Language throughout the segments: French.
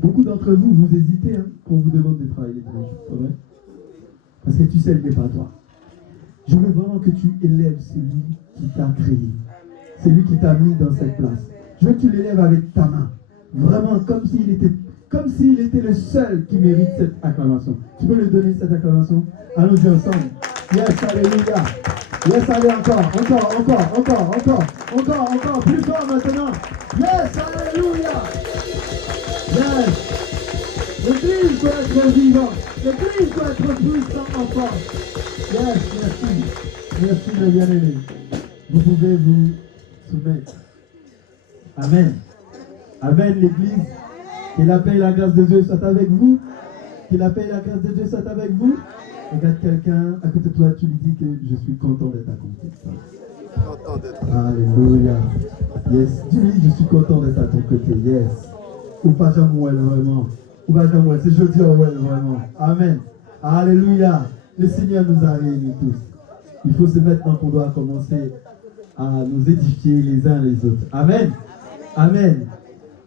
Beaucoup d'entre vous, vous hésitez quand on vous demande de travailler tous les jours, c'est vrai? Parce que tu sais, il n'est pas toi. Je veux vraiment que tu élèves celui qui t'a créé. C'est lui qui t'a mis dans cette place. Je veux que tu l'élèves avec ta main. Vraiment, comme s'il était le seul qui mérite cette acclamation. Tu peux lui donner cette acclamation? Allons-y ensemble. Yes, alléluia. Yes, allez encore, plus fort maintenant. Yes, alléluia. Yes. L'église doit être vivante. L'église doit être puissante encore. Yes, merci. Merci, mes bien-aimés. Vous pouvez vous soumettre. Amen. Amen, l'église. Que la paix et la grâce de Dieu soient avec vous. Que la paix et la grâce de Dieu soient avec vous. Regarde quelqu'un à côté de toi, tu lui dis que je suis content d'être à côté de toi. Alléluia. Yes. Tu lui dis je suis content d'être à ton côté. Yes. Ou pas Jean-Mouel, vraiment. Ou pas Jean-Mouel, c'est jeudi Orwell, vraiment. Amen. Alléluia. Le Seigneur nous a réunis tous. Il faut se mettre dans qu'on doit commencer à nous édifier les uns les autres. Amen. Amen.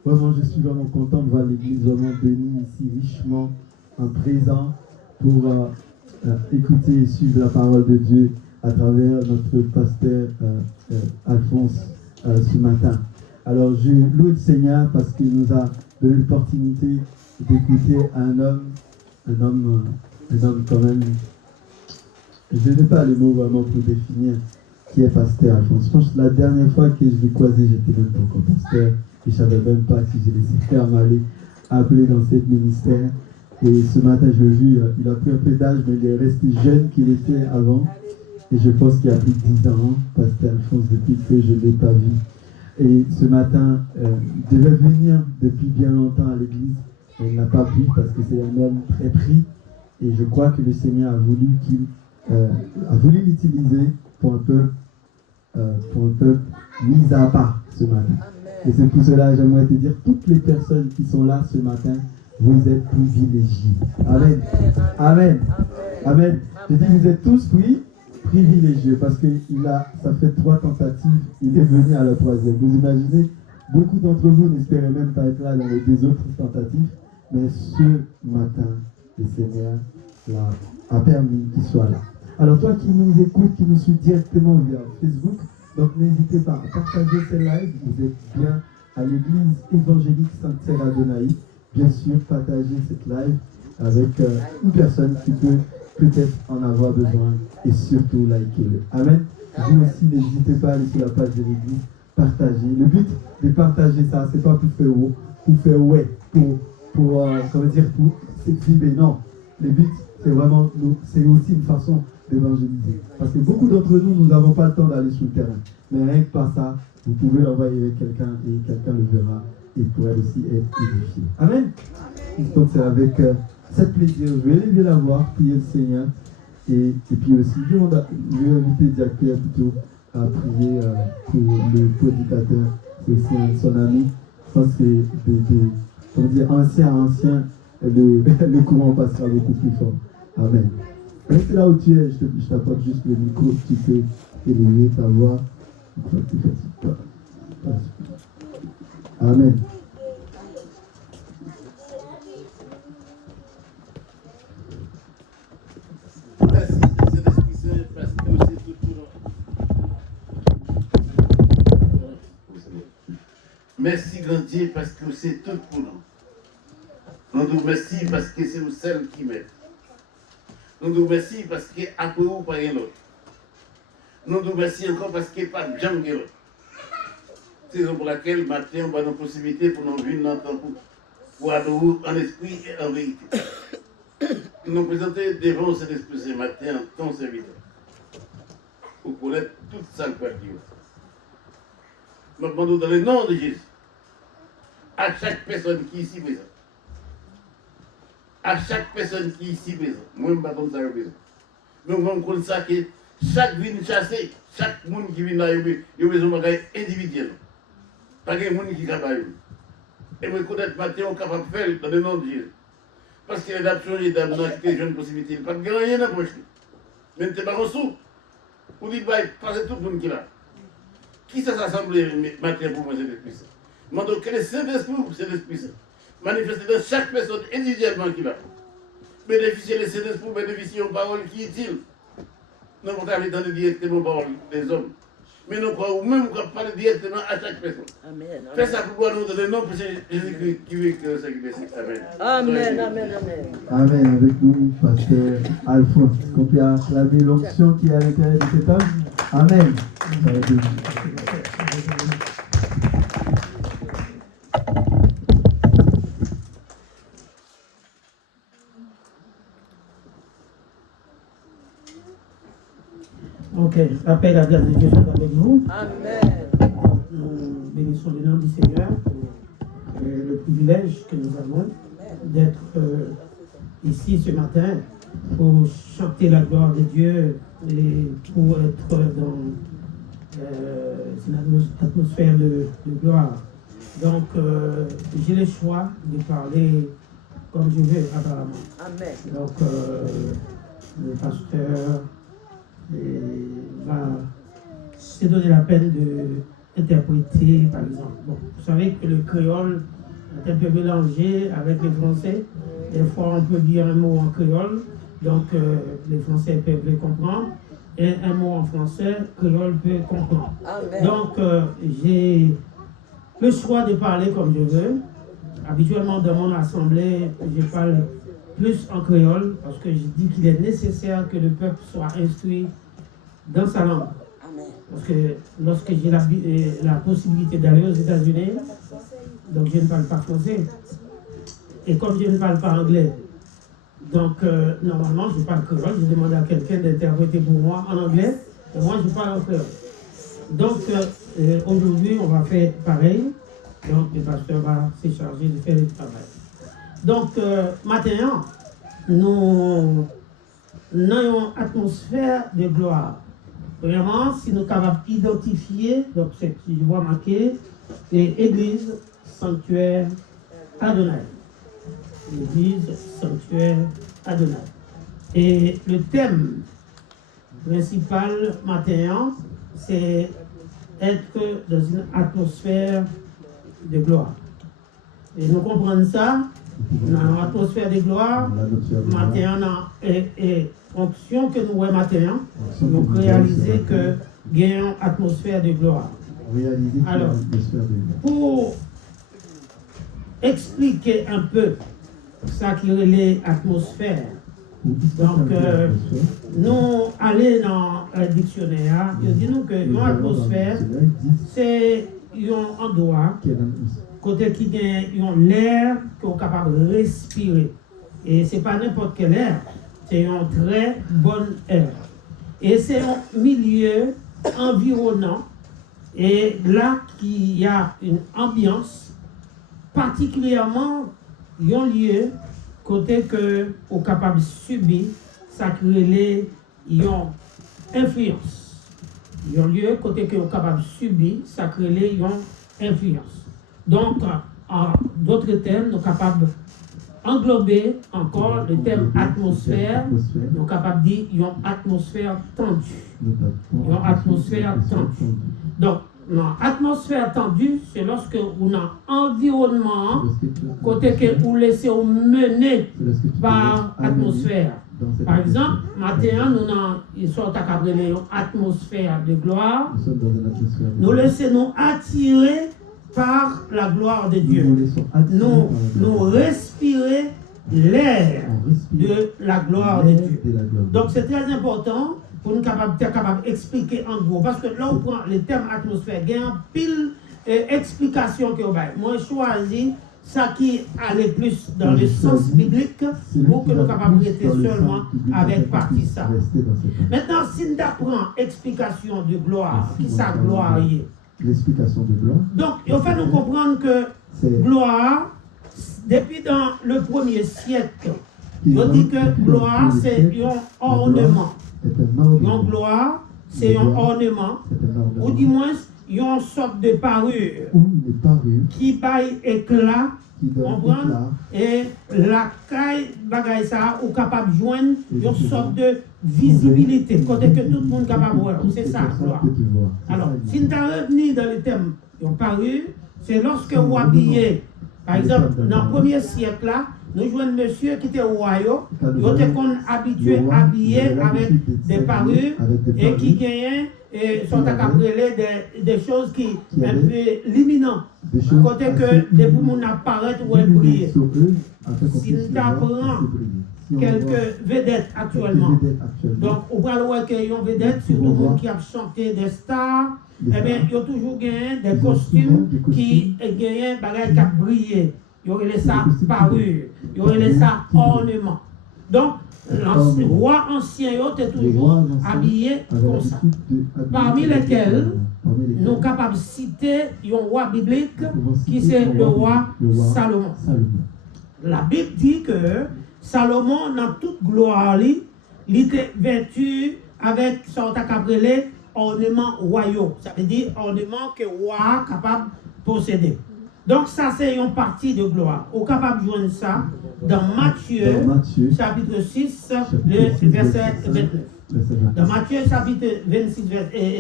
Vraiment, je suis vraiment content de voir l'église vraiment bénie ici richement en présent pour écouter et suivre la parole de Dieu à travers notre pasteur Alphonse ce matin. Alors, je loue le Seigneur parce qu'il nous a donné l'opportunité d'écouter un homme quand même. Je n'ai pas les mots vraiment pour définir qui est pasteur Alphonse. Je pense que la dernière fois que je l'ai croisé, j'étais même pas encore pasteur. Et je ne savais même pas si je laissais faire m'aller appeler dans ce ministère. Et ce matin, je l'ai vu, il a pris un peu d'âge, mais il est resté jeune qu'il était avant. Et je pense qu'il y a plus de 10 ans, pasteur Alphonse, depuis que je ne l'ai pas vu. Et ce matin, il devait venir depuis bien longtemps à l'église. Mais il n'a pas pu parce que c'est un homme très pris. Et je crois que le Seigneur a voulu l'utiliser pour un peuple mis à part ce matin. Et c'est pour cela que j'aimerais te dire, toutes les personnes qui sont là ce matin, vous êtes privilégiés. Amen. Amen. Amen. Je dis, vous êtes tous privilégiés parce que ça fait 3 tentatives, il est venu à la 3e. Vous imaginez, beaucoup d'entre vous n'espéraient même pas être là dans les 2 autres tentatives, mais ce matin, le Seigneur a permis qu'il soit là. Alors toi qui nous écoutes, qui nous suit directement via Facebook, donc n'hésitez pas à partager ce live. Vous êtes bien à l'église évangélique Sainte-Cère Adonai. Bien sûr, partagez cette live avec une personne qui peut peut-être en avoir besoin et surtout likez-le. Amen. Vous aussi, n'hésitez pas à aller sur la page de l'église, partagez. Le but de partager ça, c'est pas pour faire ouais, pour s'exprimer. Non. Le but, c'est vraiment, c'est aussi une façon d'évangéliser. Parce que beaucoup d'entre nous n'avons pas le temps d'aller sur le terrain. Mais rien que par ça, vous pouvez l'envoyer avec quelqu'un et quelqu'un le verra et pourrait aussi être édifié. Amen. Donc c'est avec cet plaisir, je vais aller la voir, prier le Seigneur. Et puis aussi, je vais inviter Jack Pierre plutôt à prier pour le prédicateur, c'est aussi son ami. Je pense que c'est ancien, le courant passera beaucoup plus fort. Amen. Reste là où tu es, je t'apporte juste le micro, tu peux élever ta voix. Amen. Merci, Saint-Esprit Saint, parce que c'est tout pour nous. Merci, grand Dieu, parce que c'est tout pour nous. Nous nous remercions parce que c'est vous seul qui m'aide. Nous nous remercions parce qu'après vous, pas rien d'autre. Nous nous remercions encore parce qu'il n'y a pas de gens qui l'autre. C'est la raison pour laquelle, maintenant, on a une possibilité pour nous venir dans notre pour adorer en esprit et en vérité. Nous présenter devant cet esprit ce matin ton serviteur. Pour connaître toute ça le Père Dieu. Nous demandons dans le nom de Jésus à chaque personne qui est ici présente. À chaque personne qui est ici présente. Moi, je ne sais pas comme ça présent. Mais on connaît ça que chaque vie chassée, chaque monde qui vient là, il y a besoin de bagages individuels. Pas de monde qui est capable. Et moi, connaître matin, on est capable de faire dans le nom de Jésus. Parce qu'il y a des changé d'âme dans les jeunes possibilités. Pas de gagner dans la poche. Mais tu n'es pas reçu. Vous dites, passez tout le monde qui est là. Qui ça s'assemble matin pour moi, c'est l'Esprit Saint? Je demande quel est Saint-Esprit ou Saint-Esprit Saint? manifester dans chaque personne individuellement qui l'a. Bénéficier les séances pour bénéficier aux paroles qui sont utiles. Nous ne pouvons pas entendre directement les paroles des hommes. Mais nous croyons même qu'on parle directement à chaque personne. Amen. Fais ça pour nous donner le nom, parce que Jésus-Christ qui veut que ça qui décide. Amen. Amen, amen, amen. Amen. Avec nous, pasteur Alphonse. Est-ce qu'on peut acclamer l'onction qui est à l'intérieur de cet homme? Amen. Ok, la paix et la grâce de Dieu soit avec vous. Amen. Nous bénissons le nom du Seigneur pour le privilège que nous avons d'être ici ce matin pour chanter la gloire de Dieu et pour être dans une atmosphère de gloire. Donc, j'ai le choix de parler comme je veux, apparemment. Amen. Donc, le pasteur va se donner la peine d'interpréter, par exemple. Bon, vous savez que le créole est un peu mélangé avec le français. Des fois, on peut dire un mot en créole, donc les Français peuvent le comprendre. Et un mot en français, créole peut comprendre. Amen. Donc, j'ai le choix de parler comme je veux. Habituellement, dans mon assemblée, je parle plus en créole parce que je dis qu'il est nécessaire que le peuple soit instruit dans sa langue. Amen. Parce que lorsque j'ai la possibilité d'aller aux États-Unis, donc je ne parle pas français. Et comme je ne parle pas anglais, donc normalement je parle créole, je demande à quelqu'un d'interpréter pour moi en anglais, et moi je parle en créole. Donc aujourd'hui on va faire pareil, donc le pasteur va se charger de faire le travail. Donc maintenant, nous avons une atmosphère de gloire. Vraiment, si nous sommes capables d'identifier, donc c'est je vois marqué, Église, sanctuaire, Adonai. L'église, sanctuaire, Adonai. Et le thème principal matin, c'est être dans une atmosphère de gloire. Et nous comprenons ça, dans l'atmosphère de gloire, matin, et fonction que nous voyons matin, nous réalisons que il y a une atmosphère de gloire. Alors, pour expliquer un peu ça qui est l'atmosphère, donc nous allons dans le dictionnaire, nous disons que l'atmosphère, c'est un endroit côté qui gagne l'air qu'on est capable de respirer. Et ce n'est pas n'importe quel air, c'est un très bon air. Et c'est un milieu environnant, et là qu'il y a une ambiance, particulièrement un lieu côté que on est capable de subir, ça crée une influence. Un lieu côté que on est capable de subir, ça crée une influence. Donc, en d'autres termes, nous sommes capables d'englober encore le thème atmosphère, nous sommes capables de dire une atmosphère tendue. Une atmosphère tendue. Donc, l'atmosphère tendue, c'est lorsque on a un environnement, côté que vous laissez mener par l'atmosphère. Par exemple, maintenant, nous sommes capables une atmosphère de gloire. Nous laissons attirer par la gloire de Dieu. Nous respirer l'air de la gloire de Dieu. Donc c'est très important pour nous être capable d'expliquer en gros. Parce que là, on prend le terme atmosphère, il y a une pile d'explications que vous avez. Moi, je choisis ça qui allait plus dans le sens biblique pour que nous soyons capables de rester seulement avec partie ça. Maintenant, si nous apprenons explication de gloire, qui ça gloire est? L'explication de gloire. Donc, il faut nous comprendre que gloire, depuis dans le 1er siècle, on dit que gloire, c'est un ornement. Une gloire, c'est un ornement, ou du moins, une sorte de parure qui baille éclat, et la caille bagaille ça, ou capable de joindre une sorte de visibilité, côté que tout le monde est capable de voir. C'est ça, gloire. Alors, si nous revenons dans le thème de parure, c'est lorsque vous habillez Par exemple, dans le premier siècle, là, nous jouons un monsieur qui était roi, il était habitué à habiller avec des parures et qui gagnait sont accablés des choses qui sont un peu liminantes. Côté que des poumons apparaissent ou elles brillent. Si nous apprenons quelques vedettes actuellement, donc on va voir qu'il y a une vedette, surtout le monde qui a chanté des stars, eh bien, il y a toujours gagné des costumes qui gagnent des bagages qui ont brillé. Il y aurait ça parure, il y aurait ça ornement. Donc, le roi ancien était toujours habillé comme ça. Parmi lesquels, nous sommes capables de citer un roi biblique qui c'est le roi Salomon. La Bible dit que Salomon, dans toute gloire, il était vêtu avec son tacabrelé ornement royaux. Ça veut dire ornement que le roi est capable de posséder. Donc ça c'est une partie de gloire. On est capable de joindre ça dans Matthieu chapitre 6, le verset 29. Dans Matthieu chapitre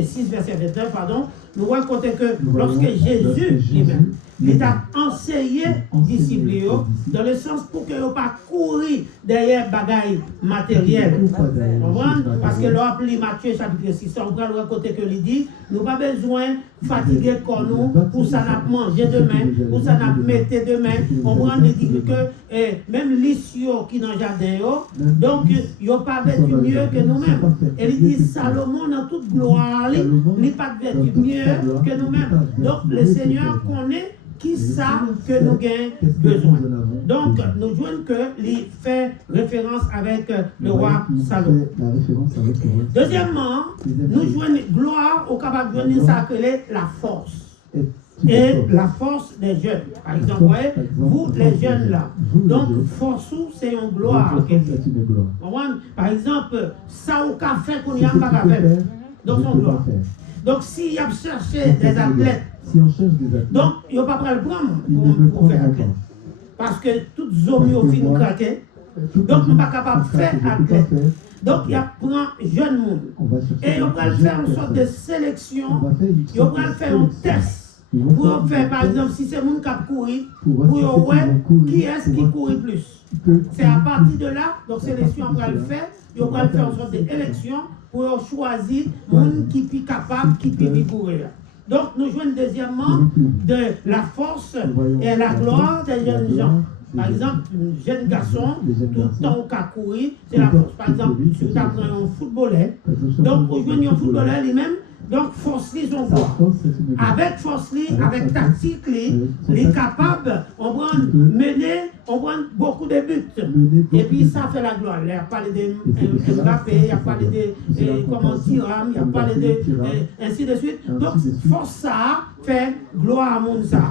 6, verset 29, pardon, nous voyons que lorsque Jésus lui-même, il a enseigné disciples dans le sens pour qu'ils ne pas courir derrière bagailles matérielles. Parce que l'on appelle Matthieu chapitre 6, on prend le côté que il dit, nous n'avons pas besoin de fatiguer comme nous pour ça n'a manger demain, pour ça n'a mettre demain. On prend les dit que même l'issue qui est dans le jardin, donc il n'y a pas vêtu mieux que nous-mêmes. Et il dit Salomon dans toute gloire, il n'est pas vêtu mieux que nous-mêmes. Donc le Seigneur connaît qui ça que nous avons besoin. Donc, nous jouons que il fait référence avec le roi Salomon. Deuxièmement, nous jouons gloire au capable de jouer ça que la force. Et la force des jeunes. Par exemple, vous les jeunes là. Donc, force, c'est une gloire. Par exemple, ça au café qu'on y a pas café. Donc, c'est une gloire. Donc, s'il y a cherché des athlètes, si on cherche des athlètes, donc il n'y a pas pris le prendre pour faire athlète. Parce que toutes zones ont fini craquer. Donc, on n'est pas capable de faire athlète. Donc, il y a prend jeune monde. Et on va faire une sorte de sélection. On va faire un test. Pour faire, par exemple, si c'est monde qui a couru, pour voir qui est-ce qui court plus. C'est à partir de là, donc sélection, on va le faire. On va faire une sorte d'élection pour choisir monde qui est capable, qui peut courir. Donc, nous jouons deuxièmement de la force et la gloire des jeunes gens. Par exemple, un jeune garçon, tout le temps qu'à courir, c'est la force. Par exemple, si vous apprenez un footballeur, donc vous jouez un footballeur lui-même, donc force lui son corps. Avec force lui, avec tactique lui, il est capable, on prend mener, on prend beaucoup de buts. Et puis ça fait la gloire. Il a parlé de Mbappé, il a parlé de comment Thuram, il a parlé de ainsi de suite. Donc force ça fait gloire à mon ça.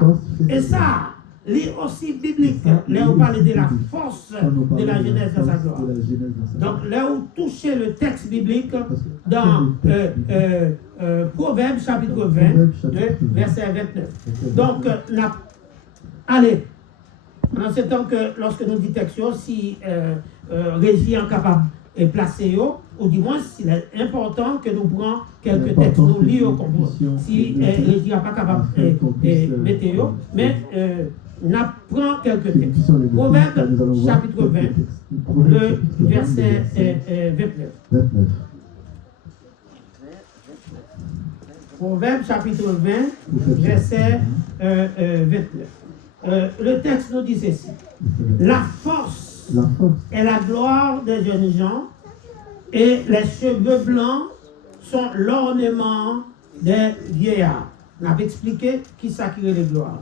Et ça, c'est aussi biblique. Là où parle de la force de la jeunesse dans sa gloire. Donc là où toucher le texte biblique dans Proverbes chapitre 20, verset 29. Donc, allez, en ce temps que lorsque nous disons texte, si Régie est capable de placer, ou du moins s'il est important que nous prenions quelques textes, nous lisons comme si Régie n'est pas capable de mettre, mais on apprend quelques textes. Proverbes chapitre 20, le verset 29. Proverbes chapitre 20, verset 29. Le texte nous dit ceci. La force est la gloire des jeunes gens et les cheveux blancs sont l'ornement des vieillards. On a expliqué qui s'acquiert les gloires.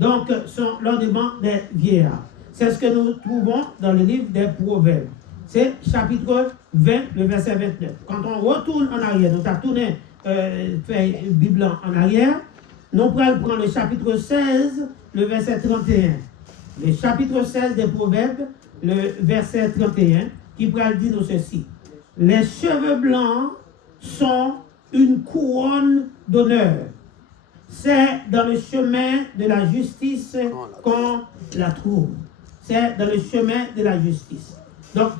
Donc, sont l'ornement des vieillards. C'est ce que nous trouvons dans le livre des Proverbes. C'est chapitre 20, le verset 29. Quand on retourne en arrière, nous avons tourné fait Bible en arrière, nous prenons le chapitre 16, le verset 31. Le chapitre 16 des Proverbes, le verset 31, qui pourra dire nous ceci. Les cheveux blancs sont une couronne d'honneur. C'est dans le chemin de la justice qu'on la trouve. C'est dans le chemin de la justice. Donc,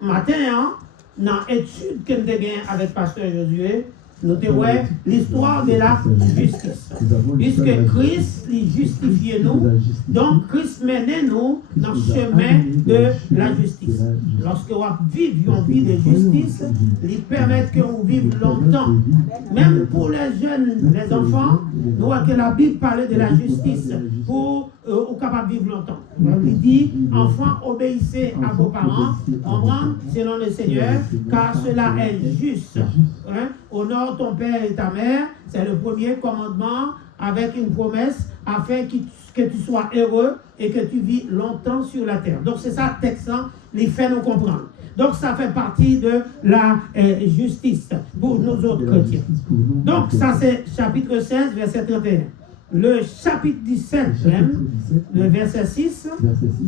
matin, dans l'étude que nous avons avec Pasteur Josué, nous te voyons l'histoire de la justice. Puisque Christ les justifiait nous, donc Christ menait nous dans le chemin de la justice. Lorsque vous vivez une vie de justice, il permet que vous viviez longtemps. Même pour les jeunes, les enfants, nous voyons que la Bible parle de la justice pour être capable de vivre longtemps. Il dit, enfants, obéissez à vos parents, selon le Seigneur, car cela est juste. Hein? Honore ton père et ta mère, c'est le premier commandement avec une promesse afin que tu sois heureux et que tu vis longtemps sur la terre. Donc c'est ça le texte, les fait nous comprendre. Donc ça fait partie de la justice pour nous autres chrétiens. Donc ça c'est chapitre 16, verset 31. Le chapitre 17, même, le verset 6,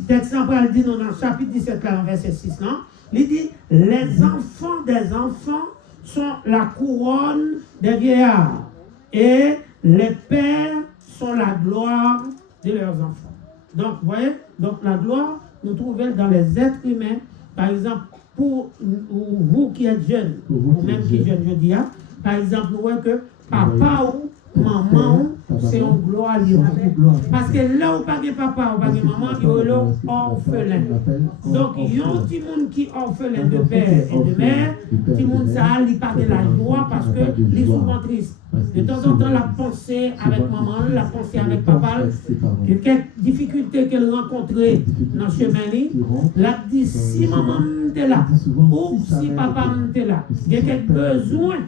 texte central dit non, dans le chapitre 17, là, verset 6, non, il dit, les enfants des enfants sont la couronne des vieillards, et les pères sont la gloire de leurs enfants. Donc, vous voyez, donc la gloire, nous trouvons dans les êtres humains, par exemple, pour vous qui êtes jeunes, ou même qui êtes jeunes, je dis, par exemple, nous voyons que papa ou maman, c'est une gloire. Parce que là où pas de papa ou pas de maman, il y a l'orphelin. Donc, il y a un petit monde qui est orphelin de père et de mère. Petit monde, ça, il parle de la joie parce que il est souvent triste. De temps en temps, la pensée avec maman, la pensée avec papa, et quelques difficultés qu'elle rencontrait dans le chemin, la dit si maman était là, ou si papa était là, il y a quelques besoins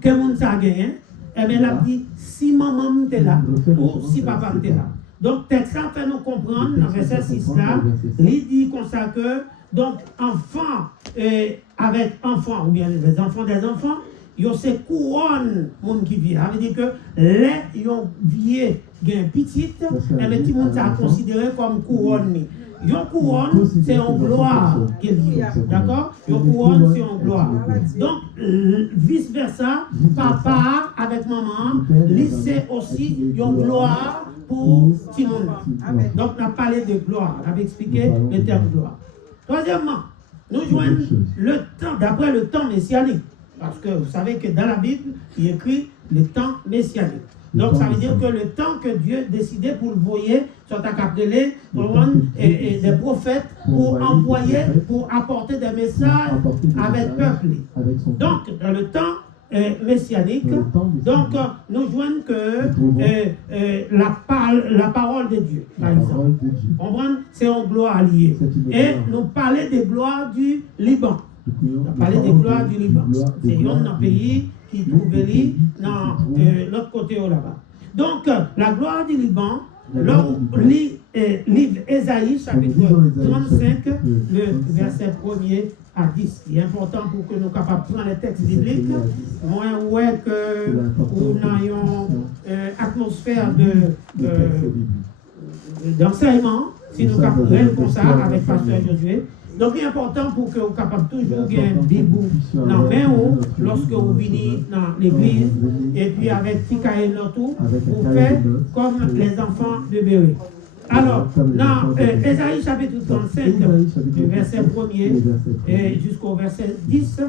que monde ça a gagné. Eh bien, elle a dit, si maman était là, ou si papa était là. Donc, texte ça fait nous comprendre, dans verset 6 là, il dit comme ça que, donc, enfant avec enfant, ou bien les enfants des enfants, il y a ces couronnes, monde qui vit. Ça veut dire que les vieux, il y a un petit, et le petit monde ça considéré comme couronne. Yon couronne, c'est en gloire qu'il y a. D'accord? Yon couronne, c'est en gloire. Donc, vice-versa, papa avec maman, lycée aussi, yon gloire pour Timon. Donc, on a parlé de gloire. On a expliqué le terme gloire. Troisièmement, nous joignons le temps, d'après le temps messianique. Parce que vous savez que dans la Bible, il écrit le temps messianique. Donc, ça veut dire que le temps que Dieu décidait pour le voyer, sur ta capitale, et des prophètes pour envoyer, pour apporter des messages avec peuple. Donc, dans le temps messianique, donc nous joignons que la parole de Dieu, par exemple. C'est en gloire liée. Et nous parlons des gloires du Liban. On a parlé des gloires du Liban. C'est un pays qui trouve dans l'autre côté là-bas. Donc, la gloire du Liban, là où livre Ésaïe, chapitre 35, le verset 1er à 10. Il est important pour que nous soyons capables de prendre les textes bibliques. Moi, ouais que nous ayons une atmosphère d'enseignement, si nous sommes capables comme ça avec Pasteur Josué. Donc, il est important pour que vous soyez capables toujours de gagner des bouts dans la main lorsque vous venez dans l'église et puis avec Tika et Notou, vous faites comme les enfants de Béret. Alors, dans Ésaïe chapitre 35, du verset 1er et jusqu'au verset 10,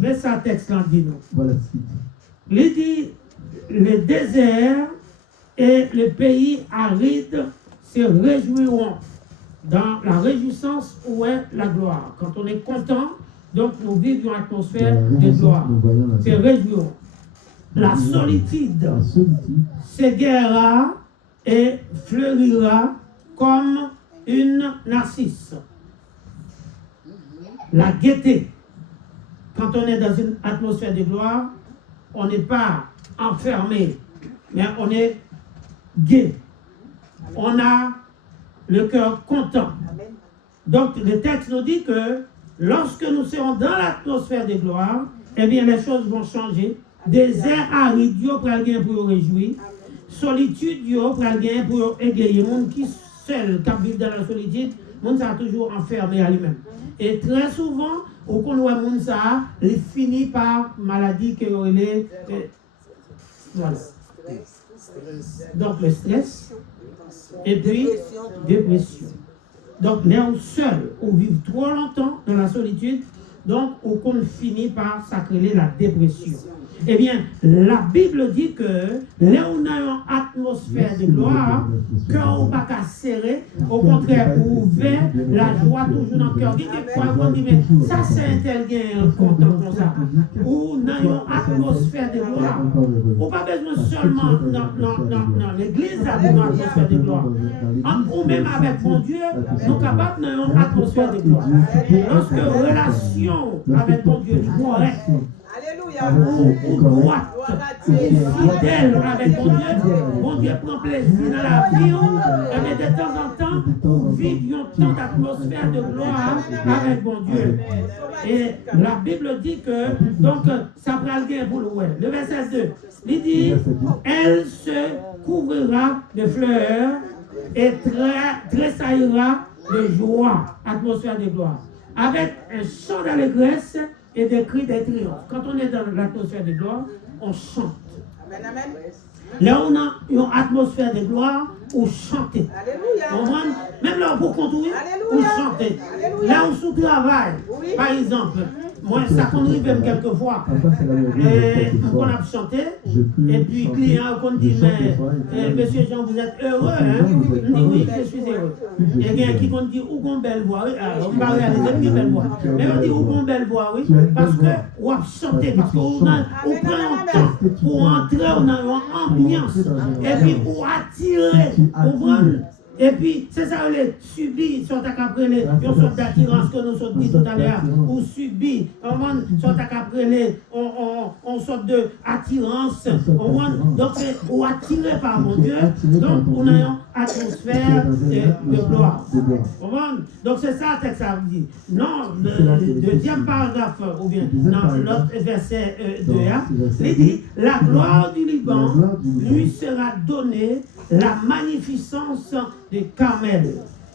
mais ça texte là dit nous. Il dit, le désert et le pays aride se réjouiront. Dans la réjouissance, où est la gloire? Quand on est content, donc nous vivons une atmosphère de gloire. C'est réjouissant. La solitude s'égaira et fleurira comme une narcisse. La gaieté. Quand on est dans une atmosphère de gloire, on n'est pas enfermé, mais on est gai. On a le cœur content. Donc, le texte nous dit que lorsque nous serons dans l'atmosphère de gloire, eh bien, les choses vont changer. Désert aride, Dieu pour vous réjouir. Solitude, Dieu pour égayer. Monde qui seul, qui vit dans la solitude, monde ça a toujours enfermé à lui-même. Et très souvent, au connois monde ça, il finit par maladie que voilà. Donc, le stress. Et puis, dépression. Donc, les gens seuls, ou vivent trop longtemps dans la solitude, donc, on finit par s'accréler la dépression. Eh bien, la Bible dit que là où on a une atmosphère de gloire, cœur pas qu'à serrer, au contraire, ouvert, la joie toujours dans le cœur. On dit, mais ça c'est un tel gain content comme ça. Ou on a une atmosphère de gloire. On n'a pas besoin seulement dans l'église d'avoir une atmosphère de gloire. Ou même avec mon Dieu, nous sommes capables d'avoir une atmosphère de gloire. Lorsque relation avec mon Dieu est correcte, ou droite, ou fidèle avec mon Dieu prend plaisir dans la vie, et de temps en temps, pour vivre un temps d'atmosphère de gloire avec mon Dieu. Et la Bible dit que, donc, ça prend le gain pour le ouais. Le verset 2, il dit, elle se couvrira de fleurs et tressaillera de joie, atmosphère de gloire, avec un chant d'allégresse et des cris de triomphe. Quand on est dans l'atmosphère de gloire, on chante. Amen, amen. Là, on a une atmosphère de gloire où chanter. Alléluia. Même là, pour conduire, où chanter. Là, où sous travail, par exemple, moi, ça conduit même quelquefois. On a chanté, et puis le client qu'on dit, mais monsieur Jean, vous êtes heureux, hein? On dit oui, je suis heureux. Et quelqu'un qui qu'on dit, où qu'on belle voix, oui, on va réaliser une belle voix. Mais on dit, où qu'on belle voix, oui, parce que on a chanté, parce qu'on prend un temps pour entrer dans une ambiance, et puis pour attirer, pour vendre. Et puis, c'est ça, les subis sont après les sortes d'attirance que nous sommes dit tout à l'heure, ou subis, sont après les, on sorte d'attirance, donc c'est ou attiré par mon Dieu, donc on a une atmosphère de gloire. Donc c'est ça le texte ça dit. Non, le deuxième paragraphe, ou bien dans l'autre verset 2, il dit, la gloire du Liban lui sera donnée la magnificence de Carmel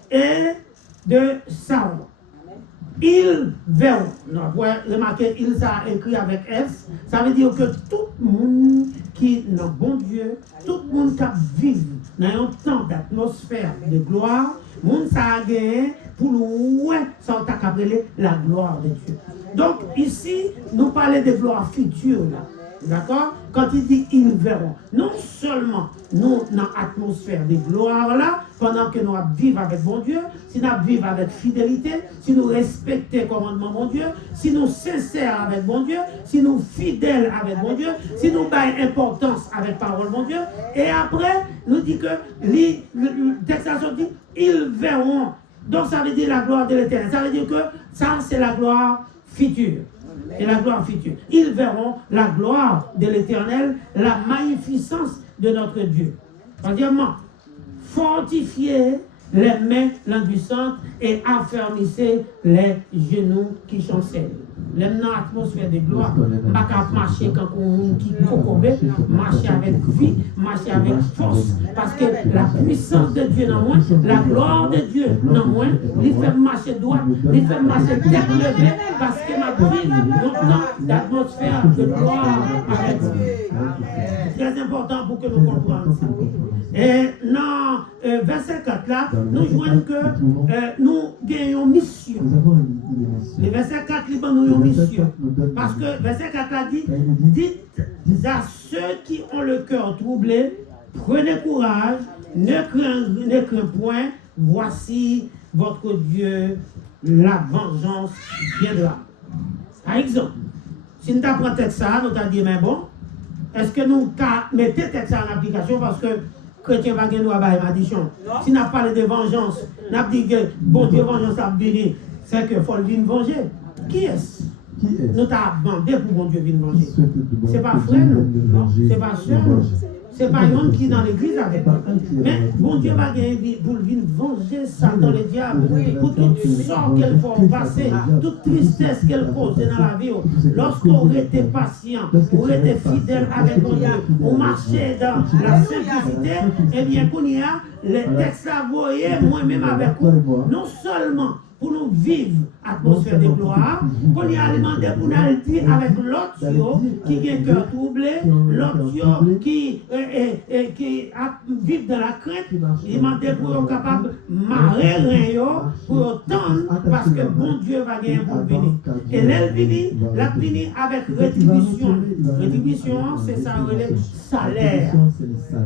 et de Saron. Ils verront. Vous remarquez, il ça écrit avec S. Ça veut dire que tout le monde qui est dans bon Dieu, tout le monde qui vit dans un temps d'atmosphère de gloire, le monde ça a gagné pour le ça a appelé la gloire de Dieu. Donc ici, nous parlons de gloire future. D'accord? Quand il dit ils verront, non seulement nous dans l'atmosphère de gloire là, pendant que nous vivons avec mon Dieu, si nous vivons avec fidélité, si nous respectons le commandement de mon Dieu, si nous sincères avec mon Dieu, si nous fidèles avec mon Dieu, si nous baillons importance avec la parole de mon Dieu, et après, nous dit que le texte a dit ils verront. Donc ça veut dire la gloire de l'Éternel. Ça veut dire que ça c'est la gloire future. Et la gloire future. Ils verront la gloire de l'Éternel, la magnificence de notre Dieu. Troisièmement, fortifiez les mains languissantes et affermissez les genoux qui chancellent. Les dans l'atmosphère de gloire, pas qu'à marcher quand on qui cocobé, marcher avec vie, marcher avec force, parce que la puissance de Dieu non moins, la gloire de Dieu non moins, il fait marcher droit, il fait marcher tête levée, parce que ma vie longtemps d'atmosphère de gloire avec Dieu. Très important pour que nous comprenions ça. Et dans verset 4 là, nous voyons que nous gagnons mission. Le verset 4, nous gagnons mission. Parce que verset 4 là dit, dites à ceux qui ont le cœur troublé, prenez courage, ne crains point, voici votre Dieu, la vengeance viendra. Par exemple, si nous apprenons texte ça, nous avons dit, mais bon, est-ce que nous mettons texte ça en application parce que chrétien va gagner nous à malédiction. Si nous parlons de vengeance, nous avons dit que bon Dieu vengeance a béni, c'est que faut venir venger. Qui est-ce? Nous t'avons demandé pour bon Dieu venir venger. C'est pas frère, non? C'est pas soeur. C'est pas un qui est dans l'église avec nous. Mais bon Dieu va gagner pour venir venger Satan le diable pour toute sorte qu'elle faut passer, toute tristesse qu'elle cause dans la vie. Lorsqu'on était patient, on était fidèle avec mon Dieu, on marchait dans la simplicité, et bien qu'on y a, les textes à voyer, moi-même avec vous, non seulement pour nous vivre l'atmosphère de gloire, qu'on y a alimenté pour nous dire avec l'autre qui a un cœur troublé, l'autre qui vit dans la crainte, alimenté pour être capable de marrer rien, pour attendre, parce que bon Dieu va gagner pour venir. Et l'elle la finit avec rétribution. Rétribution, c'est ça, le salaire.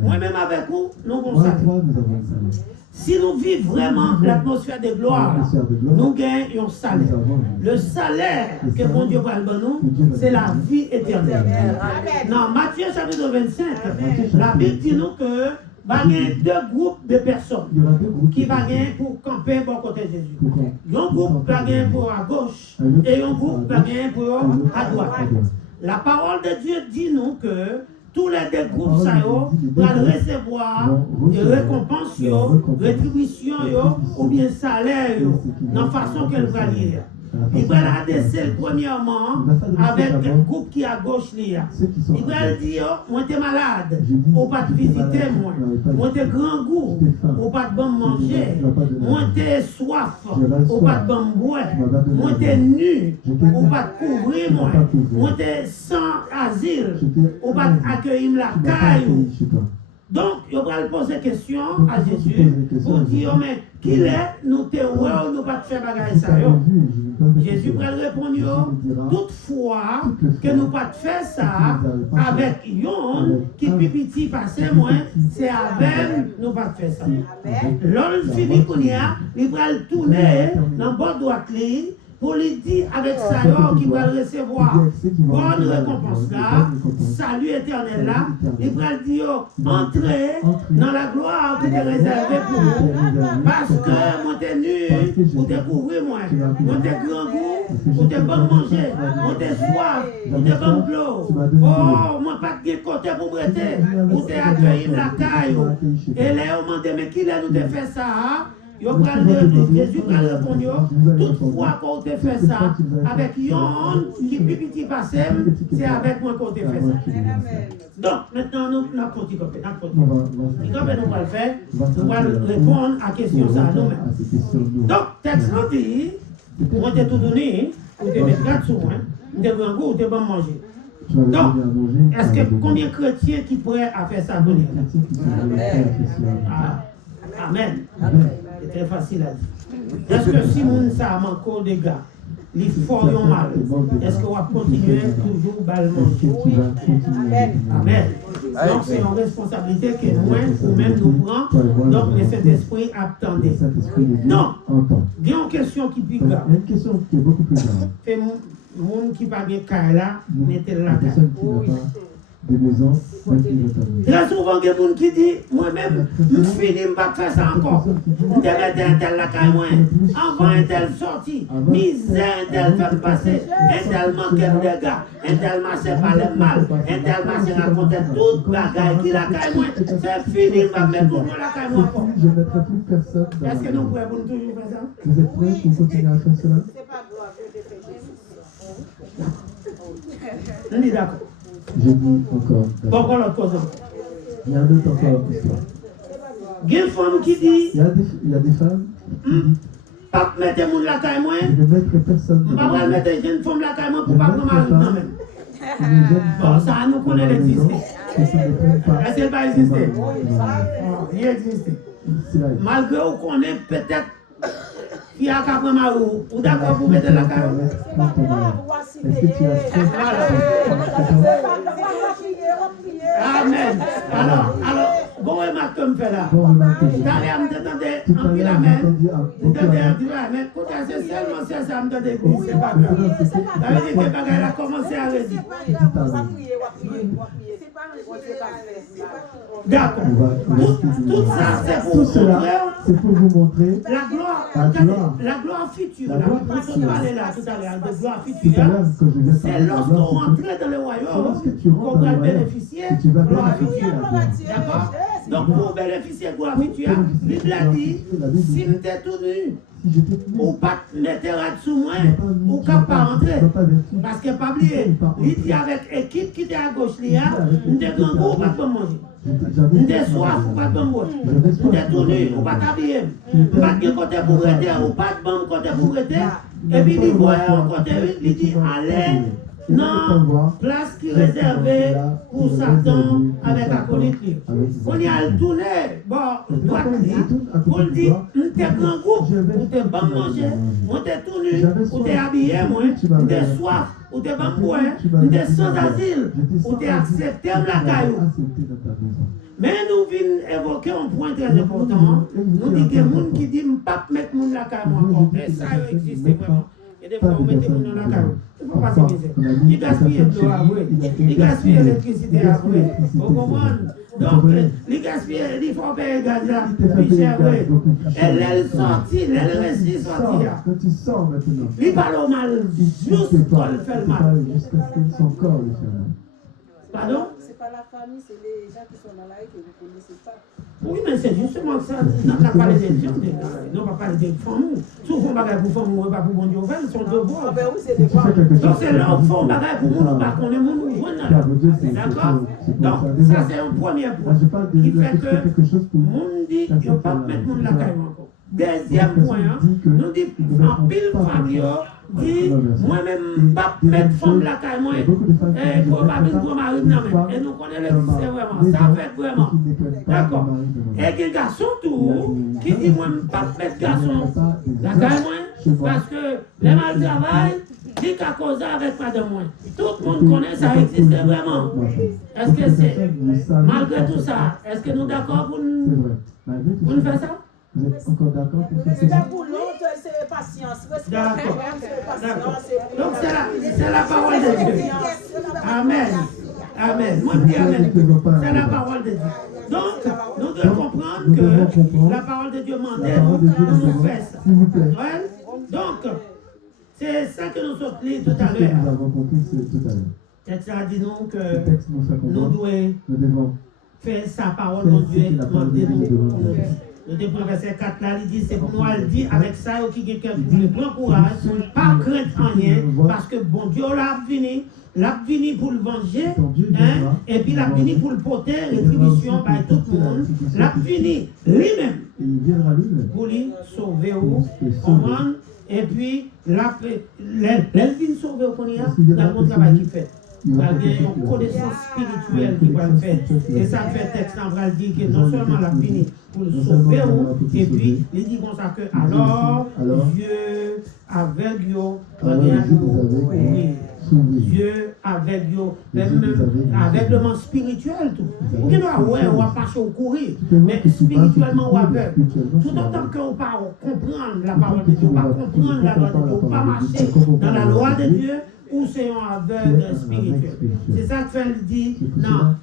Moi-même avec vous, nous avons salaire. Si nous vivons vraiment l'atmosphère de gloire, nous gagnons un salaire. Le salaire que mon Dieu va nous, c'est la vie éternelle. Dans Matthieu chapitre 25, la Bible dit nous que va y avoir deux groupes de personnes qui vont gagner pour camper pour côté de Jésus. Un groupe va gagner pour à gauche et un groupe va gagner pour à droite. La parole de Dieu dit nous que tous les deux groupes vont recevoir des récompenses, rétributions ou bien salaire dans la façon qu'elle va lire. Il va adresser premièrement avec un groupe qui est à gauche. Il va dire, moi t'es malade, ou pas te visiter moi. Moi t'es grand goût, ou pas te bon manger. Moi t'es soif, ou pas te bon boire. Moi t'es nu, ou pas te couvrir moi. Moi t'es sans asile, ou pas accueillir la caille. Donc, il va poser question à Jésus pour dire, mais qui est, nous te voyons, nous pas te faire bagarre ça. Jésus va répondre, toutefois, que nous pas te faire ça avec yon qui pipiti passe moins, c'est avec nous pas te faire ça. L'homme fini qu'on y a, il va le tourner dans le bord droite pour lui dire avec ça qui va recevoir bonne récompense là, salut éternel là, il va lui dire entrez dans la gloire qui est réservée pour vous, parce que moi t'es nu, pour te couvrir moi t'es grand goût, pour te bon manger, moi t'es soif, pour te bon l'eau, oh moi pas de côté pour prêter, pour te accueillir la caille, et là on m'a dit mais qui l'a nous te fait ça? Jésus va répondre, toutefois quand tu fais ça, avec yon qui petit passé, c'est avec moi qu'on te fait ça. Donc, maintenant, nous avons un petit copé. nous va le faire, nous allons répondre à la question ça nous-mêmes. Donc, texte nous dit, on t'a tout donné, on te met 4 sous, on te grand goût, on te bon manger. Donc, est-ce que combien de chrétiens qui pourraient faire ça pour nous? Amen. C'est très facile à dire. Est-ce que si nous avons encore des gars, les ferions mal, est-ce qu'on va continuer toujours à manger? Amen. Donc c'est une responsabilité que nous, ou même nous prenons, donc le Saint-Esprit attendait. Non, il y a une question qui est grave. Une question qui est beaucoup plus grave. C'est le monde qui parle de Kaila, mettez la personne qui n'a pas de maison, très souvent, il y a des gens qui disent, moi-même, je finis, je ne vais pas faire ça encore. Je vais mettre un tel la caille moins. Avant un tel sorti, misère, un tel fait passer, un tel manquer de gars, un tel marché par le mal, un tel marché raconter toute bagaille qui la caille moins. C'est fini, je vais mettre tout la caille moins encore. Je ne mettrai plus personne. Est-ce que nous pouvons toujours faire ça? Vous êtes prêts pour continuer à faire cela? C'est pas grave, je te fais Jésus. On est d'accord. Je dis encore. Pourquoi l'autre cause? Il y a d'autres encore histoire. Il y a une femme qui dit, il y a des femmes qui disent, pas mettre mon la caille moins. je ne mettrai personne. Je ne vais pas mettre une jeune femme la caille moins pour pas prendre ma main même. Bon, ça nous connaît l'exister. Est-ce qu'elle va exister? Il existe. Malgré qu'on est peut-être qui a qu'à prendre ma roue, ou d'accord pour mettre la caille. Est-ce que tu as fait? Amen. Alors, bon remarque que me fait là. D'aller à me demander en pile la main. Mais écoutez, c'est seulement ça me donne des coups, c'est pas grave. Ça veut dire que le bagage a commencé à résister. D'accord. Tout ça, c'est pour vous montrer la gloire future. On parlait là tout à l'heure de gloire future. C'est lorsqu'on rentre dans le royaume qu'on va bénéficier de la gloire future. D'accord? Donc, pour bénéficier pour la future, la Bible a dit, si nous t'es tout nu, Si j'étais tenu, ou pas te mettre sous moi, tu vas pas ou mis- tu qu'à vas pas rentrer. tu vas pas vertu. Parce que pas oublier, il dit avec l'équipe qui était à gauche, nous t'es grand goût, pas de manger. Nous t'es soif, ou pas de bon boire. Nous t'es tout nu, ou pas t'habiller. Pas de côté pour rester, ou pas de bon côté pour rester. Et puis il voit un côté, il dit, allez, non, place qui est réservée pour Satan avec la politique. On y a le tourner, bon, droite pour le dire, nous t'es grand goût, ou t'es bon manger, ou t'es tout nu, ou t'es habillé, moi, ou t'es soif, ou t'es bon boire, ou t'es sans asile, ou t'es accepté la caillou. Accepté dans ta maison. Mais nous venons évoquer un point très important. Nous disons que les gens qui disent pas mettre mon la caille encore. Et ça existe vraiment. Et des fois, on met mon dans la caille. Il ne faut pas se misère. Il gaspille de l'eau à vrai. Il gaspille l'électricité à vrai. Vous comprenez? Donc, il gaspille, il faut payer le gaz là. Puis cher, oui. Et elle sortit, elle réussit sortir. Quand tu sors maintenant, Il parle au mal juste quand il fait le mal. jusqu'à ce que son corps le fait mal. Pardon? C'est pas la famille, c'est les gens qui sont dans la rue que vous ne connaissez pas. Oui, mais c'est justement ça. On a parlé des gens, non pas parler des femmes. Souvent, bagage pour femmes, pas pour bon Dieu, ils sont deux Ah bords. ben oui, c'est Si les tu fais femmes. quelque chose, Donc c'est leur fond bagage pour nous, pas qu'on est nous, Car Dieu, c'est d'accord? pour Donc ça. ça c'est un premier Moi, point je parle de qui de fait faire que quelque chose pour monde dit qu'il ne faut pas mettre monde la caille encore. Deuxième point, nous dit en pile famille, dit moi-même pas mettre femme la caille moi et probablement pour mari non mais et nous connaissons c'est vraiment ça fait vraiment d'accord et quel garçon tout qui dit moi pas mettre garçon la caille moi parce que les mal travail dit qu'à cause avec madame moi tout le monde connaît ça existe vraiment. Est-ce que c'est malgré tout ça est-ce que nous d'accord pour nous faire ça? Vous êtes encore d'accord pour faire C'est ça? pour l'autre, c'est patience. D'accord. D'accord. Donc Donc c'est la parole de Dieu. Amen. Amen. Moi je dis amen. C'est la parole de Dieu. Donc, nous devons comprendre que la parole de Dieu demande nous faire ça. S'il vous plaît. Ouais? Donc, c'est ça que nous sommes lus tout à Tout ce que nous l'heure. avons compris tout à l'heure. C'est ça dit nous Le que texte nous fait nous comprendre. devons Nous devons faire sa parole, mon Dieu, faire ce que la parole de demandez Dieu nous. demande. Le début verset 4 là, il dit, c'est pour nous, elle dit, avec ça, il y a quelqu'un qui prend courage, pas crainte en rien, parce que bon Dieu l'a venu pour le venger, hein, et puis l'a venu pour le porter, rétribution par tout le monde, l'a venu lui-même Et il viendra lui-même. pour lui sauver ou comprendre, et puis l'a venu sauver au qu'on y a, dans le travail qu'il fait. Il y a une connaissance spirituelle qui va le faire. Et ça fait texte en vrai dire que non seulement la fini pour le sauver, et puis il dit comme ça que alors Dieu avec vous, Dieu avec vous, même avec le monde spirituel tout. Vous ne va pas marcher au courir, mais spirituellement ou avec. Tout autant que vous ne pas comprendre la parole de Dieu, pas comprendre la loi de Dieu, pas marcher dans la loi de Dieu. Ou c'est un aveugle spirituel. C'est ça que fait dit dans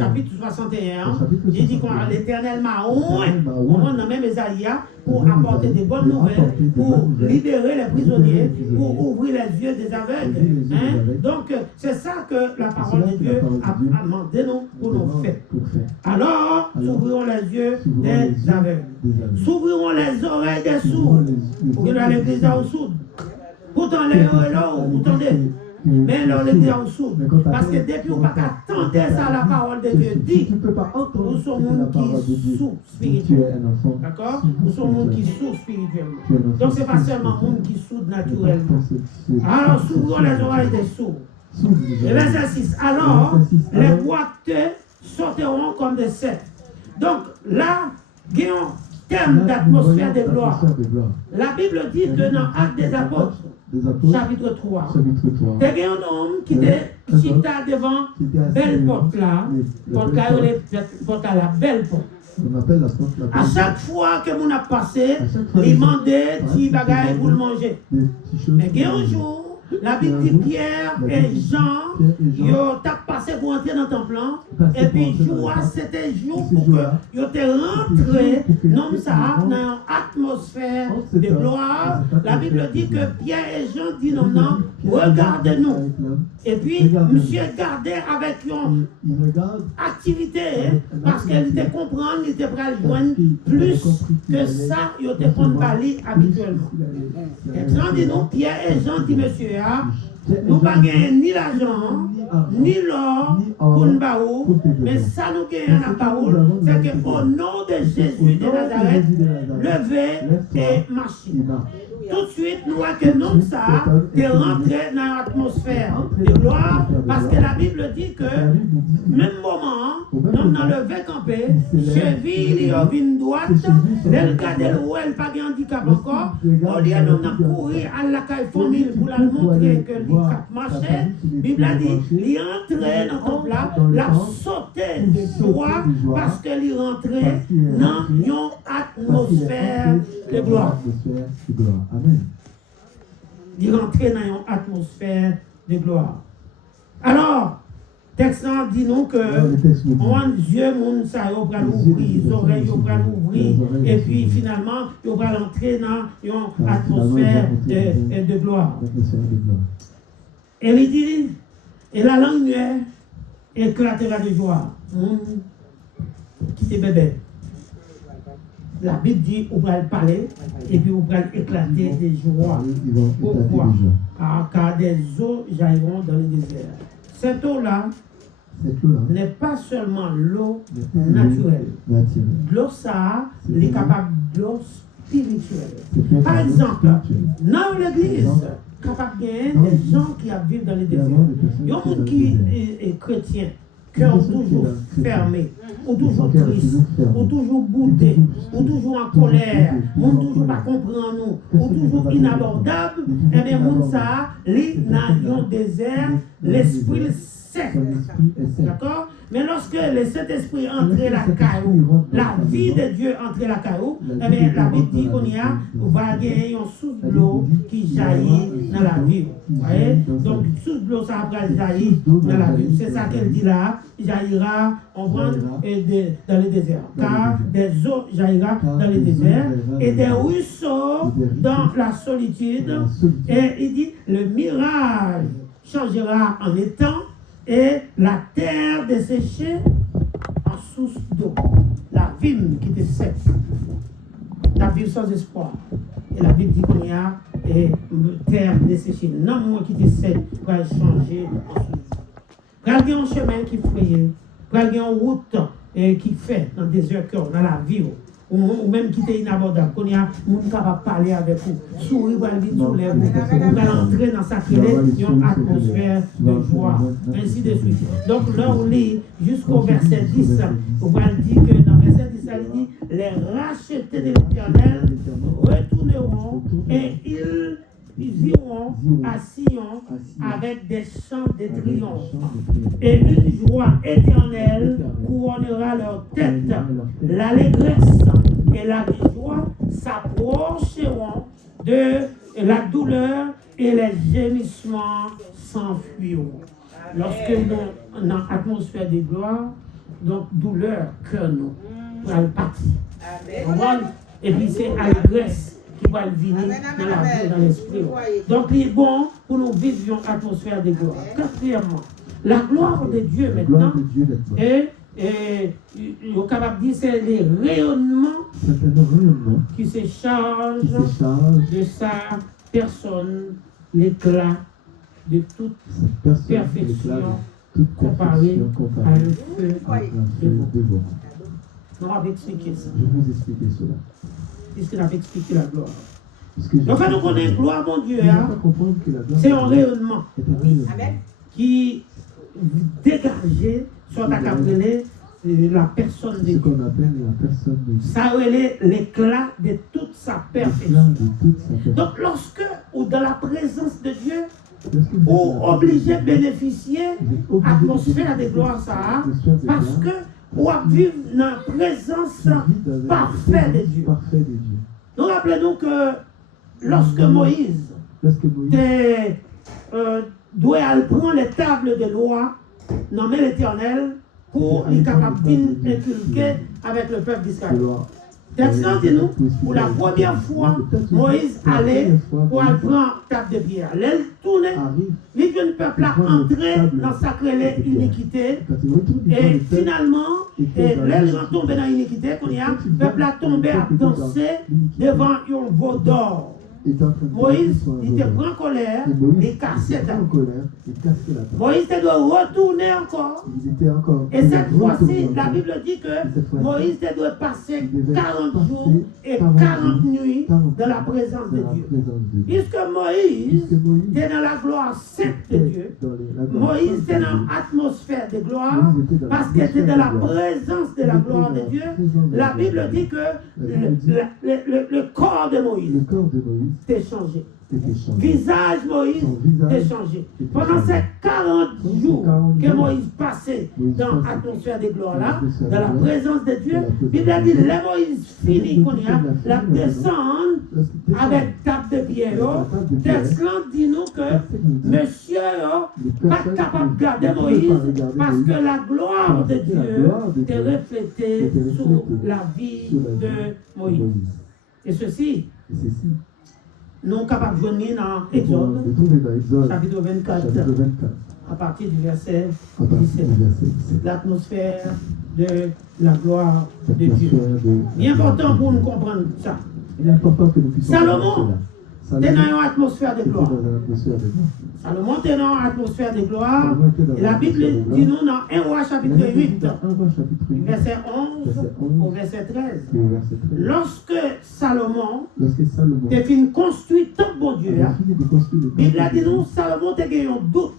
chapitre 61. Il dit qu'on l'Éternel m'a oint, on dans même Esaïa, pour apporter des bonnes nouvelles, pour libérer les prisonniers, pour ouvrir les yeux des aveugles. Hein? Donc c'est ça que la parole de Dieu a demandé nous pour nous faire. Alors, s'ouvrirons les yeux des aveugles. S'ouvriront les oreilles des sourds. Pour que l'église soit sourde. Pourtant, les là, vous entendez? Mais là, les gens sont sourds. Parce que depuis, on ne peut pas attendre ça, la parole de Dieu dit. Nous sommes qui sont spirituels. D'accord? Nous sommes qui sont spirituellement. Donc, ce n'est pas seulement monde qui sont naturellement. Alors, s'ouvrons les oreilles des sourds. Et verset 6. Alors, les boiteux sauteront comme des cerfs. Donc, là, il y a un thème d'atmosphère de gloire. La Bible dit que dans Actes des Apôtres, chapitre 3. Il y a un homme qui était chita devant belle porte là. Porte là, porte à la belle porte. On appelle la porte la À chaque fois que mon a passé, il demandait petit bagaille pour le manger. Mais il y a un jour, La Bible dit Pierre et Jean, ils ont passé pour entrer dans ton plan. Et puis, jour, c'était jour pour que ils étaient rentrés dans une atmosphère de gloire. La Bible dit que Pierre et Jean disent non, non, regardez-nous. Et puis, monsieur gardait avec une activité, parce qu'il était comprendre, il était prêt à joindre plus que ça, il était prendre Bali habituellement. Et Jean dit non, Pierre et Jean dit monsieur, nous pas gagner ni l'argent, ni l'or pour nous baou, mais ça nous gagne la parole, c'est qu'au nom de Jésus de Nazareth, levez et marchez. Tout de suite, nous voyons que non, ça est rentré dans l'atmosphère de gloire, parce que la Bible dit que, même moment, nous avons levé campé, cheville, il y a une droite, elle garde le elle pas de handicap encore, au lieu de nous courir à la caille famille pour la montrer que le handicap marchait, la Bible a dit, il est entré dans ton plat, la sauté de joie, parce qu'il est rentré dans une atmosphère de gloire. Amen. Il rentrer dans une atmosphère de gloire. Alors, texte dit nous que mon Dieu, mon ça, il va l'ouvrir, les oreilles, il va l'ouvrir, et puis finalement, il va l'entrer dans une atmosphère de gloire. Et il dit, et la langue éclatera de joie. Qui est bébé. La Bible dit, on va parler et puis on va éclater des joies. Pourquoi? Car des eaux jailliront dans le désert. Cette eau-là n'est pas seulement l'eau naturelle. L'eau, ça, elle est capable d'eau spirituelle. Par exemple, dans l'église, capable de gagner des gens qui vivent dans le désert. Il y a des gens qui sont chrétiens. Cœur toujours fermé, ou toujours triste, ou toujours bouté, ou toujours en colère, ou toujours pas comprendre nous, ou toujours inabordable, et bien, moun ça, li dans un désert, l'esprit sec. D'accord? Mais lorsque le Saint-Esprit entre la caillou, la vie de Dieu entre la caillou, eh bien, la Bible dit qu'on y a, va gagner un souffle d'eau qui jaillit dans la vie. Vous voyez? Donc, souffle d'eau, ça va jaillir dans la vie. C'est ça qu'elle dit là, jaillira, on prend dans le désert. Car des eaux jaillira dans le désert et des ruisseaux dans la solitude. Et il dit, le mirage changera en étang et la terre desséchée en source d'eau. La ville qui était sec, la ville sans espoir. Et la Bible dit qu'il y a une terre desséchée. Non, moi qui était sec, va changer en source d'eau. Regardez un chemin qui fraye, regardez une route qui fait dans des heures cœur, dans la vie. Ou même qui était inabordable, qu'on y a monde capable de parler avec vous, sourire, va venir sous les vous, va entrer dans sa une atmosphère de joie, ainsi de suite. Donc là, on lit jusqu'au verset 10, on va dire que dans le verset 10, il dit, les rachetés de l'Éternel retourneront et ils iront à Sion avec des chants de triomphe. Et une joie éternelle couronnera leur tête. L'allégresse et la joie s'approcheront de la douleur et les gémissements s'enfuiront. Lorsque nous, dans l'atmosphère de gloire, donc douleur, cœur nous, pour aller partir. Et puis c'est allégresse qui va venir dans la vie, dans l'esprit. Donc, il est bon pour nous vivre une atmosphère de gloire. Quatrièmement, la gloire de Dieu maintenant, et on est capable de dire c'est les rayonnements qui se chargent de sa personne, l'éclat de toute perfection comparée à le feu de vent. On va expliquer ça. Je vais vous expliquer cela. Puisqu'il avait expliqué la gloire. Donc, quand nous connaissons gloire, mon Dieu, c'est un rayonnement qui dégageait, soit à Cabrelé, la personne de Dieu. Ça relève l'éclat de toute sa perfection. Donc, lorsque, ou dans la présence de Dieu, ou obligé de bénéficier de l'atmosphère de gloire, ça, parce que ou à vivre dans la présence parfaite de Dieu. Nous rappelons que lorsque Moïse était doit aller prendre les tables de loi, nommer l'Éternel, pour les capables d'inculquer avec le peuple d'Israël. Texte dit nous, pour la première fois, Moïse allait pour aller prendre table de pierre. Elle tournait, les jeunes peuple a entré dans sacrée iniquité, et finalement, elle est tombée dans l'iniquité, le peuple a tombé à danser devant un veau d'or. Moïse, il te prend en colère, il casse la table. Moïse doit retourner encore. Et cette fois-ci, la Bible dit que Moïse doit passer 40 jours et 40 nuits dans la présence de Dieu. Puisque Moïse était dans la gloire sainte de Dieu, Moïse était dans l'atmosphère de gloire, parce qu'il était dans la présence de la gloire de Dieu. La Bible dit que le corps de Moïse t'est changé. Visage Moïse t'est changé. Pendant ces 40 jours que Moïse passait dans l'atmosphère de gloire là, dans la présence de Dieu, il a dit, les Moïse finit qu'on y a, la descendre avec table de pierre. Texte dit nous que monsieur n'est pas capable de garder Moïse parce que la gloire de Dieu est reflétée sur la vie de Moïse. Et ceci, nous sommes capables de joindre dans Exode, chapitre 24, à partir du verset 17. L'atmosphère de la gloire de Dieu. Il est important pour nous comprendre ça. Salomon était dans une atmosphère de gloire. Salomon était dans une atmosphère de gloire. Et la Bible dit nous dans 1 Roi chapitre 8, verset 11 au verset 13. Lorsque Salomon a fini de construire tout bon Dieu, la Bible dit nous, Salomon a eu un doute.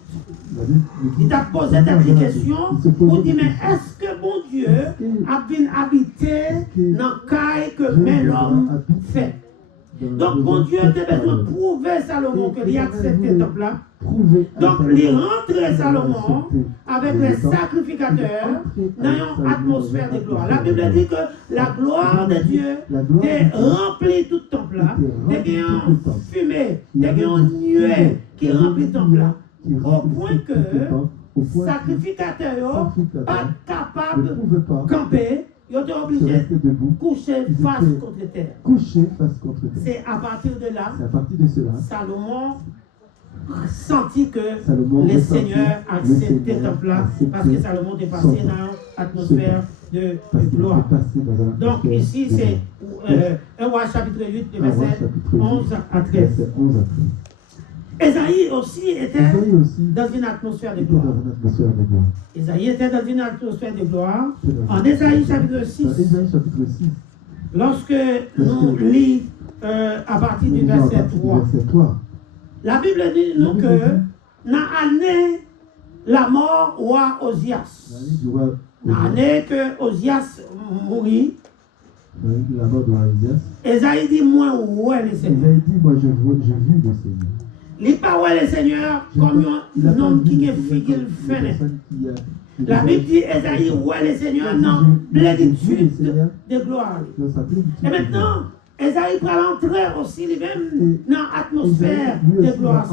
Il t'a posé cette question pour dire, mais est-ce que bon Dieu a bien habité dans le caille que l'homme fait? Donc, bon Dieu a besoin de prouver Salomon qu'il a accepté ce temple-là. Donc, il rentre Salomon avec les sacrificateurs dans une atmosphère de gloire. La Bible dit que la gloire de Dieu est remplie tout le temple-là. Il y a une fumée, il y a une nuée qui remplit le temple-là. Au point que les sacrificateurs ne sont pas capables de camper. Ils ont été obligés de coucher face contre terre. C'est à partir de là, Salomon a senti que le Seigneur a accepté ce temple-là parce que Salomon est passé dans l'atmosphère de gloire. Donc ici, c'est 1 Roi chapitre 8, verset 11 à 13. Ésaïe aussi était dans une atmosphère de gloire. Ésaïe était dans une atmosphère de gloire. En Ésaïe chapitre 6, lorsque nous lisons à partir du verset 3, la Bible dit nous que dans l'année la mort roi Osias, dans l'année que Osias mourit, la mort de Osias, Ésaïe dit moi ouais le Seigneur. Ésaïe dit moi j'ai vu le Seigneur. Il parle le Seigneur comme un homme qui est figure fainé. La Bible dit Ésaïe ouais le Seigneur dans plénitude de gloire. Et maintenant, Ésaïe va entrer aussi lui-même dans l'atmosphère de gloire.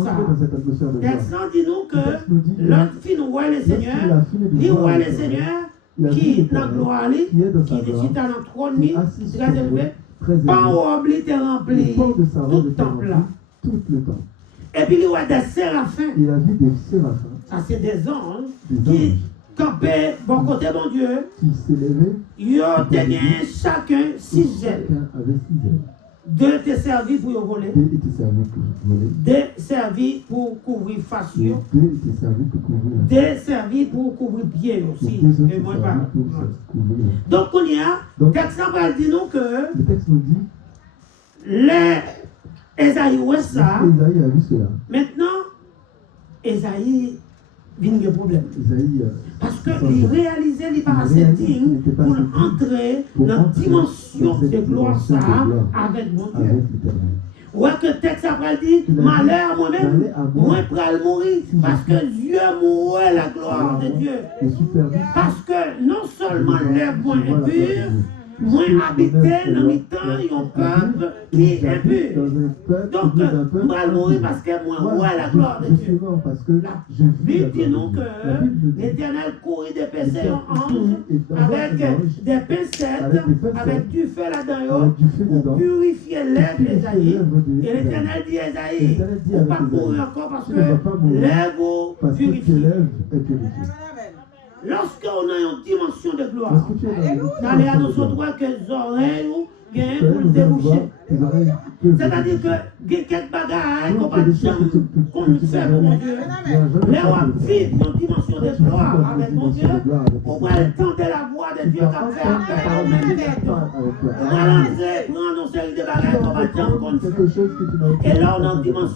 Texte dit nous que l'autre fille nous voit le Seigneur, il voit le Seigneur qui est dans gloire, qui est dans le trône, très élevé, pas oublié de remplir tout le temple là. Et puis il y a des séraphins. Il a vu des séraphins. Ça c'est des anges qui campaient bon côté bon Dieu. Qui s'élevaient. Ils ont gagné chacun 6 ailes. Chacun avait 6 ailes. 2 étaient servis pour voler. 2 étaient servis pour voler. 2 servis pour couvrir face. 2 étaient servis pour couvrir. 2 servis pour couvrir pied aussi. Et moi pas. Donc on y a. Texte va dire nous que. Le texte nous dit. Les Ésaïe ouais ça. Ésaïe a vu cela. Maintenant, Ésaïe vient de problème. Parce qu'il réalisait les parasites pour entrer dans la dimension de gloire ça avec mon Dieu. Ouais que le texte après dit, malheur moi-même, moi je vais mourir parce que Dieu mourait la gloire de Dieu. Parce que non seulement l'œuvre est pure, moins habité dans le temps, il y a un peuple qui est impur. Donc, on va mourir parce que moi, ouais, la gloire de Dieu. La Bible dit nous que l'Éternel courit des péchés en ange avec des pincettes, avec du feu là-dedans, pour purifier l'œuvre d'Ésaïe. Et l'Éternel dit à Ésaïe, il ne faut pas mourir encore parce que l'œuvre est purifiée. Lorsqu'on a une dimension de gloire, allez à nous autres que les oreilles gagnent pour le déboucher. C'est-à-dire que quelques bagages qu'on va comme fait pour mon Dieu, là on vit une dimension de gloire avec mon Dieu, on va entendre la voix de Dieu qui a fait appel au même tête. On va l'entrer, prendre une série de bagages qu'on va faire. Et là on a une dimension.